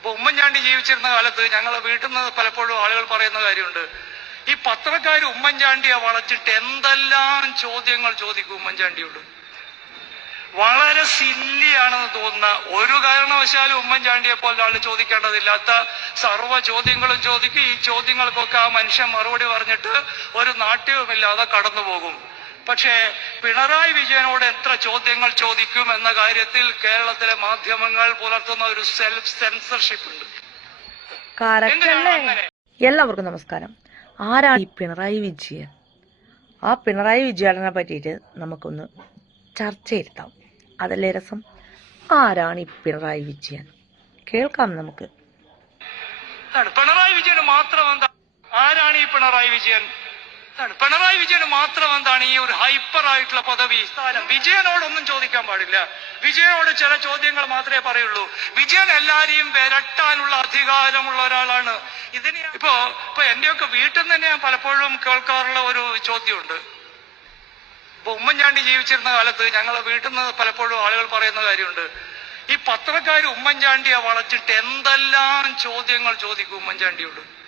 ഇപ്പൊ ഉമ്മൻചാണ്ടി ജീവിച്ചിരുന്ന കാലത്ത് ഞങ്ങൾ വീട്ടിൽ നിന്ന് പലപ്പോഴും ആളുകൾ പറയുന്ന കാര്യമുണ്ട്. ഈ പത്രക്കാർ ഉമ്മൻചാണ്ടിയെ വളച്ചിട്ട് എന്തെല്ലാം ചോദ്യങ്ങൾ ചോദിക്കും ഉമ്മൻചാണ്ടിയോട്? വളരെ സില്ലിയാണെന്ന് തോന്നുന്ന ഒരു കാരണവശാലും ഉമ്മൻചാണ്ടിയെ പോലെ ആൾ ചോദിക്കേണ്ടതില്ലാത്ത സർവ ചോദ്യങ്ങളും ചോദിക്കും. ഈ ചോദ്യങ്ങൾക്കൊക്കെ ആ മനുഷ്യൻ മറുപടി പറഞ്ഞിട്ട് ഒരു നാട്യവുമില്ലാതെ കടന്നു പോകും പക്ഷേ പിണറായി വിജയനോട് എത്ര ചോദ്യങ്ങൾ ചോദിക്കും എന്ന കാര്യത്തിൽ കേരളത്തിലെ മാധ്യമങ്ങൾ പുലർത്തുന്ന ഒരു സെൽഫ് സെൻസർഷിപ്പ് ഉണ്ട്. എല്ലാവർക്കും നമസ്കാരം. ആരാണ് ഈ പിണറായി വിജയൻ? ആ പിണറായി വിജയനെ പറ്റിയിട്ട് നമുക്കൊന്ന് ചർച്ചയിരുത്താം അതല്ലേ രസം? ആരാണ് ഈ പിണറായി വിജയൻ? കേൾക്കാം നമുക്ക്. പിണറായി വിജയന് മാത്രം എന്താ? ആരാണ് ഈ പിണറായി വിജയൻ? അതാണ്. പിണറായി വിജയന് മാത്രം എന്താണ് ഈ ഒരു ഹൈപ്പർ ആയിട്ടുള്ള പദവി സ്ഥാനം? വിജയനോടൊന്നും ചോദിക്കാൻ പാടില്ല. വിജയനോട് ചില ചോദ്യങ്ങൾ മാത്രമേ പറയുള്ളൂ. വിജയൻ എല്ലാരെയും വിരട്ടാനുള്ള അധികാരമുള്ള ഒരാളാണ്. ഇതിന് ഇപ്പോ ഇപ്പൊ എന്റെയൊക്കെ വീട്ടിൽ നിന്ന് തന്നെ ഞാൻ പലപ്പോഴും കേൾക്കാറുള്ള ഒരു ചോദ്യമുണ്ട്. ഇപ്പൊ ഉമ്മൻചാണ്ടി ജീവിച്ചിരുന്ന കാലത്ത് ഞങ്ങളെ വീട്ടിൽ നിന്ന് പലപ്പോഴും ആളുകൾ പറയുന്ന കാര്യമുണ്ട്. ഈ പത്രക്കാർ ഉമ്മൻചാണ്ടിയെ വളച്ചിട്ട് എന്തെല്ലാം ചോദ്യങ്ങൾ ചോദിക്കും ഉമ്മൻചാണ്ടിയോട്?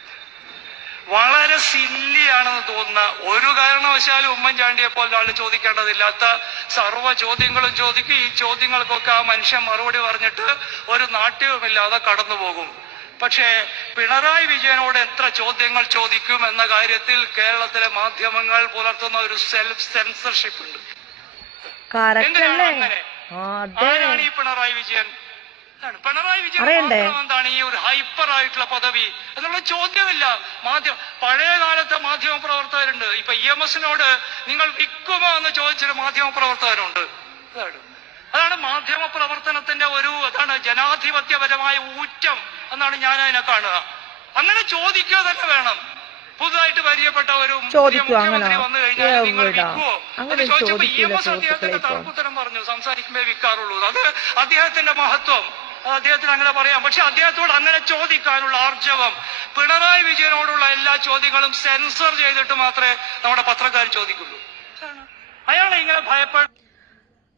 വളരെ സില്ലിയാണെന്ന് തോന്നുന്ന ഒരു കാരണവശാലും ഉമ്മൻചാണ്ടിയെ പോലെ ആൾ ചോദിക്കേണ്ടതില്ലാത്ത സർവ ചോദ്യങ്ങളും ചോദിക്കും. ഈ ചോദ്യങ്ങൾക്കൊക്കെ ആ മനുഷ്യൻ മറുപടി പറഞ്ഞിട്ട് ഒരു നാട്യവുമില്ലാതെ കടന്നു പോകും. പക്ഷേ പിണറായി വിജയനോട് എത്ര ചോദ്യങ്ങൾ ചോദിക്കും എന്ന കാര്യത്തിൽ കേരളത്തിലെ മാധ്യമങ്ങൾ പുലർത്തുന്ന ഒരു സെൽഫ് സെൻസർഷിപ്പ് ഉണ്ട്. എന്തിനാണ് അങ്ങനെ? ആരാണ് ഈ പിണറായി വിജയൻ? പിണറായി വിജയൻ എന്താണ് ഈ ഒരു ഹൈപ്പർ ആയിട്ടുള്ള പദവി? എന്നുള്ള ചോദ്യമില്ല. മാധ്യമ പഴയ കാലത്തെ മാധ്യമ പ്രവർത്തകരുണ്ട്. ഇപ്പൊ ഇ എം എസിനോട് നിങ്ങൾ വിൽക്കുമോ എന്ന് ചോദിച്ചൊരു മാധ്യമ പ്രവർത്തകരുണ്ട് അതാണ്. അതാണ് മാധ്യമ പ്രവർത്തനത്തിന്റെ ഒരു അതാണ് ജനാധിപത്യപരമായ ഊറ്റം എന്നാണ് ഞാൻ അതിനെ കാണുക. അങ്ങനെ ചോദിക്കുക തന്നെ വേണം. പുതുതായിട്ട് പരിചയപ്പെട്ട ഒരു മുഖ്യമന്ത്രി? വന്നു കഴിഞ്ഞാൽ നിങ്ങൾ? വിൽക്കുവോ? അങ്ങനെ ചോദിച്ചപ്പോ ഇ എം എസ് അദ്ദേഹത്തിന്റെ തർക്കുത്തരം പറഞ്ഞു സംസാരിക്കുമ്പേ വിൽക്കാറുള്ളൂ. അത് അദ്ദേഹത്തിന്റെ മഹത്വം. അദ്ദേഹത്തിന് അങ്ങനെ പറയാം. പക്ഷെ അദ്ദേഹത്തോട് അങ്ങനെ ചോദിക്കാനുള്ള ആർജവം പിണറായി വിജയനോടുള്ള എല്ലാ ചോദ്യങ്ങളും സെൻസർ ചെയ്തിട്ട് മാത്രമേ നമ്മുടെ പത്രക്കാർ ചോദിക്കുള്ളൂ. അയാളെ ഇങ്ങനെ ഭയപ്പെട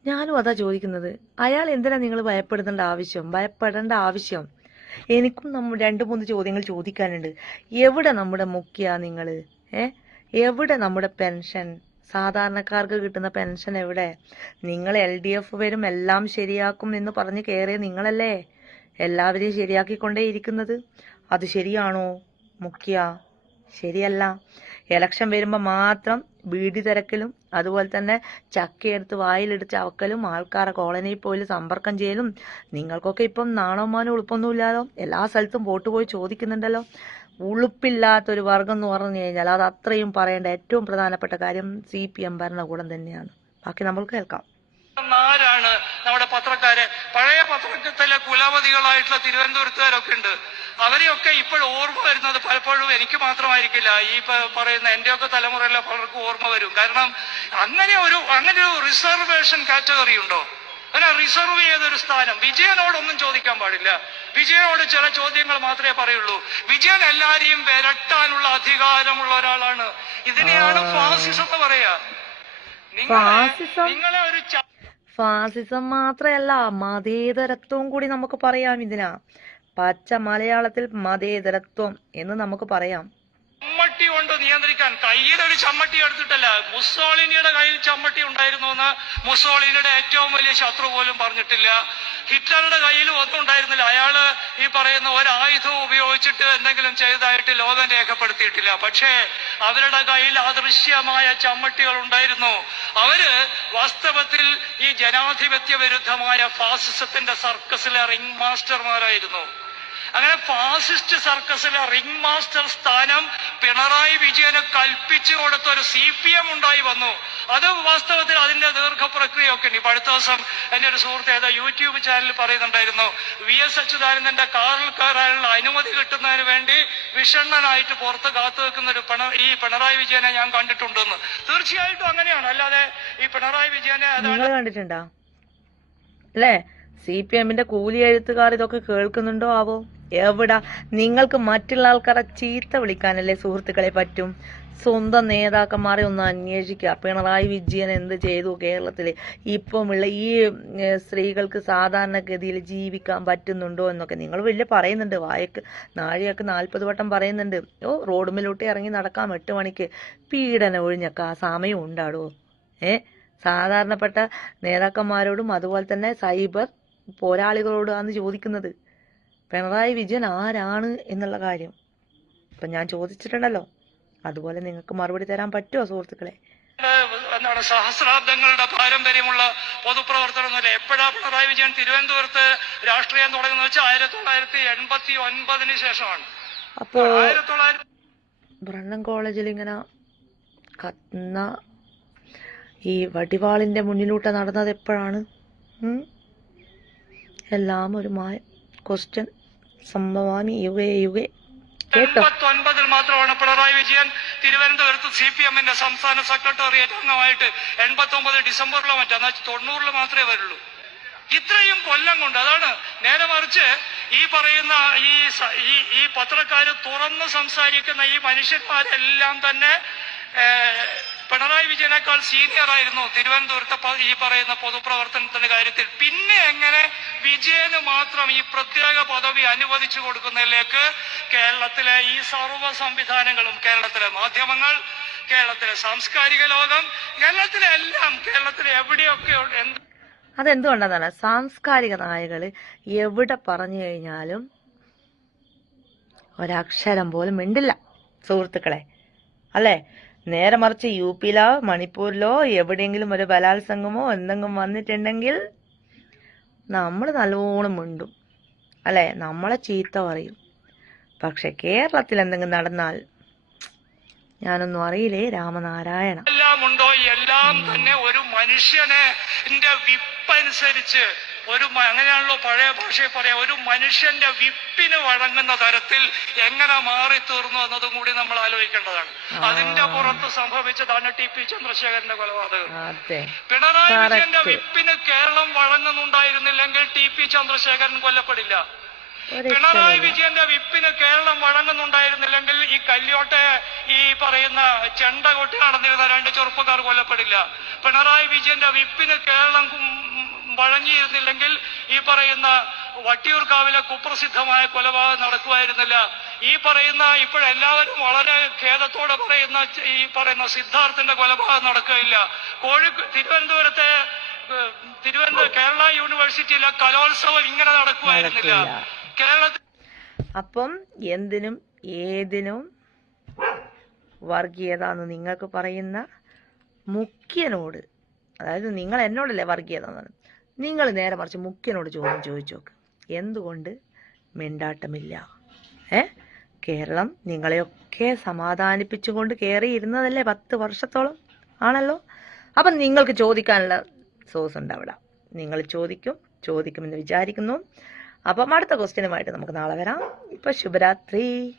ഞാനും അതാ ചോദിക്കുന്നത്. അയാൾ എന്തിനാ നിങ്ങൾ ഭയപ്പെടുത്തേണ്ട ആവശ്യം? ഭയപ്പെടേണ്ട ആവശ്യം. എനിക്കും നമ്മൾ രണ്ട് മൂന്ന് ചോദ്യങ്ങൾ ചോദിക്കാനുണ്ട്. എവിടെ നമ്മുടെ മുഖ്യ നിങ്ങൾ ഏ? എവിടെ നമ്മുടെ പെൻഷൻ? സാധാരണക്കാർക്ക് കിട്ടുന്ന പെൻഷൻ എവിടെ? നിങ്ങൾ എൽ ഡി എഫ് വരും എല്ലാം ശരിയാക്കും എന്ന് പറഞ്ഞ് കയറിയ നിങ്ങളല്ലേ? എല്ലാവരെയും ശരിയാക്കിക്കൊണ്ടേ ഇരിക്കുന്നത്. അത് ശരിയാണോ? മുഖ്യ ശരിയല്ല. ഇലക്ഷൻ വരുമ്പോൾ മാത്രം ബീഡി തിരക്കലും അതുപോലെ തന്നെ ചക്കയെടുത്ത് വായിലെടുത്ത് ചവക്കലും ആൾക്കാരെ കോളനിയിൽ പോയി സമ്പർക്കം ചെയ്യലും. നിങ്ങൾക്കൊക്കെ ഇപ്പം നാണവമാനം എളുപ്പമൊന്നുമില്ലാലോ എല്ലാ സ്ഥലത്തും വോട്ട് പോയി ചോദിക്കുന്നുണ്ടല്ലോ. ഉളുപ്പില്ലാത്തൊരു വർഗം എന്ന് പറഞ്ഞു കഴിഞ്ഞാൽ അത് അത്രയും പറയേണ്ട ഏറ്റവും പ്രധാനപ്പെട്ട കാര്യം സി പി എം ഭരണകൂടം തന്നെയാണ്. ബാക്കി നമ്മൾ കേൾക്കാം. ആരാണ് നമ്മുടെ പത്രക്കാര്? പഴയ പത്രത്തിലെ കുലപതികളായിട്ടുള്ള തിരുവനന്തപുരത്തുകാരൊക്കെ ഉണ്ട് അവരെയൊക്കെ ഇപ്പോൾ ഓർമ്മ വരുന്നത് പലപ്പോഴും എനിക്ക് മാത്രമായിരിക്കില്ല. ഈ പറയുന്ന എന്റെയൊക്കെ തലമുറയിലെ പലർക്കും ഓർമ്മ വരും. കാരണം അങ്ങനെ ഒരു അങ്ങനെ ഒരു റിസർവേഷൻ കാറ്റഗറി ഉണ്ടോ? അങ്ങനെ റിസർവ് ചെയ്തൊരു സ്ഥാനം. വിജയനോടൊന്നും ചോദിക്കാൻ പാടില്ല. വിജയനോട് ചില ചോദ്യങ്ങൾ മാത്രമേ പറയുള്ളൂ. വിജയൻ എല്ലാരെയും വിരട്ടാനുള്ള അധികാരമുള്ള ഒരാളാണ്. ഇതിനെയാണ്. ഫാസിസം എന്ന് പറയാ? നിങ്ങളെ ഒരു ഫാസിസം മാത്രമല്ല മതേതരത്വം കൂടി നമുക്ക് പറയാം ഇതിനാ. പച്ച മലയാളത്തിൽ മതേതരത്വം എന്ന് നമുക്ക് പറയാം. ചമ്മട്ടി കൊണ്ട് നിയന്ത്രിക്കാൻ. കയ്യിൽ ഒരു ചമ്മട്ടി എടുത്തിട്ടല്ല. മുസോളിനിയുടെ കയ്യിൽ ചമ്മട്ടി ഉണ്ടായിരുന്നു എന്ന് മുസോളിനിയുടെ ഏറ്റവും വലിയ ശത്രു പോലും പറഞ്ഞിട്ടില്ല. ഹിറ്റ്ലറുടെ കയ്യിലും ഒന്നും ഉണ്ടായിരുന്നില്ല. അയാൾ ഈ പറയുന്ന ഒരായുധവും ഉപയോഗിച്ചിട്ട് എന്തെങ്കിലും ചെയ്തതായിട്ട് ലോകം രേഖപ്പെടുത്തിയിട്ടില്ല. പക്ഷേ അവരുടെ കയ്യിൽ അദൃശ്യമായ ചമ്മട്ടികൾ ഉണ്ടായിരുന്നു. അവർ വാസ്തവത്തിൽ ഈ ജനാധിപത്യ വിരുദ്ധമായ ഫാസിസത്തിന്റെ സർക്കസിലെ റിംഗ് മാസ്റ്റർമാരായിരുന്നു. അങ്ങനെ ഫാസിസ്റ്റ് സർക്കസിലെ റിംഗ് മാസ്റ്റർ സ്ഥാനം പിണറായി വിജയന് കൽപ്പിച്ചു കൊടുത്ത ഒരു സി പി എം ഉണ്ടായി വന്നു. അത് വാസ്തവത്തിൽ അതിന്റെ ദീർഘപ്രക്രിയയൊക്കെ ഉണ്ട്. ഇപ്പൊ അടുത്ത ദിവസം എന്റെ ഒരു സുഹൃത്ത് ഏതോ യൂട്യൂബ് ചാനലിൽ പറയുന്നുണ്ടായിരുന്നു വി എസ് അച്യുതാനന്ദന്റെ കാറിൽ കയറാനുള്ള അനുമതി കിട്ടുന്നതിന് വേണ്ടി വിഷണ്ണനായിട്ട് പുറത്ത് കാത്തു വെക്കുന്ന ഒരു പിണ ഈ പിണറായി വിജയനെ ഞാൻ കണ്ടിട്ടുണ്ടെന്ന്. തീർച്ചയായിട്ടും അങ്ങനെയാണ്. അല്ലാതെ ഈ പിണറായി വിജയനെ കണ്ടിട്ടുണ്ടോ? അല്ലേ? സി പി എമ്മിന്റെ കൂലി എഴുത്തുകാർ ഇതൊക്കെ കേൾക്കുന്നുണ്ടോ ആവോ? എവിടാ? നിങ്ങൾക്ക് മറ്റുള്ള ആൾക്കാരെ ചീത്ത വിളിക്കാനല്ലേ സുഹൃത്തുക്കളെ പറ്റും? സ്വന്തം നേതാക്കന്മാരെ ഒന്ന് അന്വേഷിക്കുക പിണറായി വിജയൻ എന്ത് ചെയ്തു കേരളത്തിൽ ഇപ്പമുള്ള ഈ സ്ത്രീകൾക്ക് സാധാരണഗതിയിൽ ജീവിക്കാൻ പറ്റുന്നുണ്ടോ എന്നൊക്കെ നിങ്ങൾ വലിയ പറയുന്നുണ്ട്. വായക്ക് നാഴികക്ക് നാൽപ്പത് വട്ടം പറയുന്നുണ്ട്. ഓ റോഡുമിലോട്ട് ഇറങ്ങി നടക്കാം എട്ട് മണിക്ക്. പീഡന ഒഴിഞ്ഞൊക്കെ ആ സമയം ഉണ്ടാടോ? ഏ? സാധാരണപ്പെട്ട നേതാക്കന്മാരോടും അതുപോലെ തന്നെ സൈബർ പോരാളികളോടാണ് ചോദിക്കുന്നത്. പിണറായി വിജയൻ ആരാണ് എന്നുള്ള കാര്യം. ഇപ്പം ഞാൻ ചോദിച്ചിട്ടുണ്ടല്ലോ. അതുപോലെ നിങ്ങൾക്ക് മറുപടി തരാൻ പറ്റുമോ സുഹൃത്തുക്കളെ? എന്താണ് സഹസ്രാബ്ദങ്ങളുടെ പാരമ്പര്യമുള്ള പൊതുപ്രവർത്തനമൊന്നുമില്ല. എപ്പോഴാ പിണറായി വിജയൻ തിരുവനന്തപുരത്ത് രാഷ്ട്രീയം തുടങ്ങുന്നത് വെച്ചാൽ ആയിരത്തി തൊള്ളായിരത്തി എൺപത്തി ഒൻപതിന് ശേഷമാണ്. അപ്പോൾ ബ്രണ്ണം ബ്രണ്ണൻ കോളേജിൽ ഇങ്ങനെ കത്തുന്ന ഈ വടിവാളിന്റെ മുന്നിലൂടെ നടന്നത് എപ്പോഴാണ്? എല്ലാം ഒരു മായ ക്വസ്റ്റ്യൻ സംഭവാമി യുഗേ യുഗേ. ൊൻപതിൽ മാത്രമാണ് പിണറായി വിജയൻ തിരുവനന്തപുരത്ത് സി പി എമ്മിന്റെ സംസ്ഥാന സെക്രട്ടേറിയറ്റ് അംഗമായിട്ട് എൺപത്തി ഒമ്പത് ഡിസംബറിലോ മറ്റോ എന്നാൽ തൊണ്ണൂറിൽ മാത്രമേ വരുള്ളൂ. ഇത്രയും കൊല്ലം കൊണ്ട് അതാണ് നേരെ മറിച്ച് ഈ പറയുന്ന ഈ ഈ പത്രക്കാര് തുറന്ന് സംസാരിക്കുന്ന ഈ മനുഷ്യന്മാരെല്ലാം തന്നെ പിണറായി വിജയനേക്കാൾ സീനിയർ ആയിരുന്നു തിരുവനന്തപുരത്തെ ഈ പറയുന്ന പൊതുപ്രവർത്തനത്തിന്റെ കാര്യത്തിൽ. പിന്നെ എങ്ങനെ വിജയന് മാത്രം ഈ പ്രത്യേക പദവി അനുവദിച്ചു കൊടുക്കുന്നതിലേക്ക് കേരളത്തിലെ ഈ സർവ സംവിധാനങ്ങളും കേരളത്തിലെ മാധ്യമങ്ങൾ കേരളത്തിലെ സാംസ്കാരിക ലോകം കേരളത്തിലെ എല്ലാം കേരളത്തിലെ എവിടെയൊക്കെ എന്ത് അതെന്തുകൊണ്ടെന്നാണ് സാംസ്കാരിക നായകൾ എവിടെ പറഞ്ഞു കഴിഞ്ഞാലും ഒരക്ഷരം പോലും മിണ്ടില്ല സുഹൃത്തുക്കളെ. അല്ലേ? നേരെ മറിച്ച് യു പിയിലോ മണിപ്പൂരിലോ എവിടെയെങ്കിലും ഒരു ബലാത്സംഗമോ എന്തെങ്കിലും വന്നിട്ടുണ്ടെങ്കിൽ നമ്മൾ നല്ലോണം മിണ്ടും. അല്ലേ? നമ്മളെ ചീത്ത പറയും. പക്ഷെ കേരളത്തിൽ എന്തെങ്കിലും നടന്നാൽ ഞാനൊന്നും അറിയില്ലേ? രാമനാരായണ. എല്ലാം ഉണ്ടോ? എല്ലാം തന്നെ ഒരു മനുഷ്യനെ വിപ്പനുസരിച്ച് ഒരു അങ്ങനെയാണല്ലോ പഴയ ഭാഷയിൽ പറയാം ഒരു മനുഷ്യന്റെ വിപ്പിന് വഴങ്ങുന്ന തരത്തിൽ എങ്ങനെ മാറി തീർന്നു എന്നതും കൂടി നമ്മൾ ആലോചിക്കേണ്ടതാണ്. അതിന്റെ പുറത്ത് സംഭവിച്ചതാണ് ടി പി ചന്ദ്രശേഖരന്റെ കൊലപാതകം. പിണറായി വിജയന്റെ. വിപ്പിന് കേരളം വഴങ്ങുന്നുണ്ടായിരുന്നില്ലെങ്കിൽ ടി പി ചന്ദ്രശേഖരൻ കൊല്ലപ്പെടില്ല. പിണറായി വിജയന്റെ വിപ്പിന് കേരളം വഴങ്ങുന്നുണ്ടായിരുന്നില്ലെങ്കിൽ ഈ കല്യോട്ടെ ഈ പറയുന്ന ചെണ്ട കൊട്ടി നടന്നിരുന്ന രണ്ട് ചെറുപ്പക്കാർ കൊല്ലപ്പെടില്ല. പിണറായി വിജയന്റെ വിപ്പിന് കേരളം വഴങ്ങിയിരുന്നില്ലെങ്കിൽ ഈ പറയുന്ന വട്ടിയൂർക്കാവിലെ കുപ്രസിദ്ധമായ കൊലപാതകം നടക്കുമായിരുന്നില്ല. ഈ പറയുന്ന ഇപ്പോഴെല്ലാവരും വളരെ ഖേദത്തോടെ പറയുന്ന ഈ പറയുന്ന സിദ്ധാർത്ഥന്റെ കൊലപാതകം നടക്കുകയില്ല. കോഴി തിരുവനന്തപുരത്തെ തിരുവനന്തപുരം കേരള യൂണിവേഴ്സിറ്റിയിലെ കലോത്സവം ഇങ്ങനെ നടക്കുമായിരുന്നില്ല. കേരളത്തിൽ അപ്പം എന്തിനും ഏതിനും വർഗീയത എന്ന് നിങ്ങൾക്ക് പറയുന്ന മുഖ്യനോട് അതായത് നിങ്ങൾ എന്നോടല്ലേ വർഗീയത എന്ന് പറയുന്നത്? നിങ്ങൾ നേരെ മറിച്ച് മുഖ്യനോട് ചോദ്യം ചോദിച്ചു നോക്ക്. എന്തുകൊണ്ട് മിണ്ടാട്ടമില്ല? ഏ? കേരളം നിങ്ങളെയൊക്കെ സമാധാനിപ്പിച്ചുകൊണ്ട് കയറിയിരുന്നതല്ലേ പത്ത് വർഷത്തോളം? ആണല്ലോ? അപ്പം നിങ്ങൾക്ക് ചോദിക്കാനുള്ള സോഴ്സ് ഉണ്ട് അവിടെ. നിങ്ങൾ ചോദിക്കും ചോദിക്കുമെന്ന് വിചാരിക്കുന്നു. അപ്പം അടുത്ത ക്വസ്റ്റ്യനുമായിട്ട് നമുക്ക് നാളെ വരാം. ഇപ്പം ശുഭരാത്രി.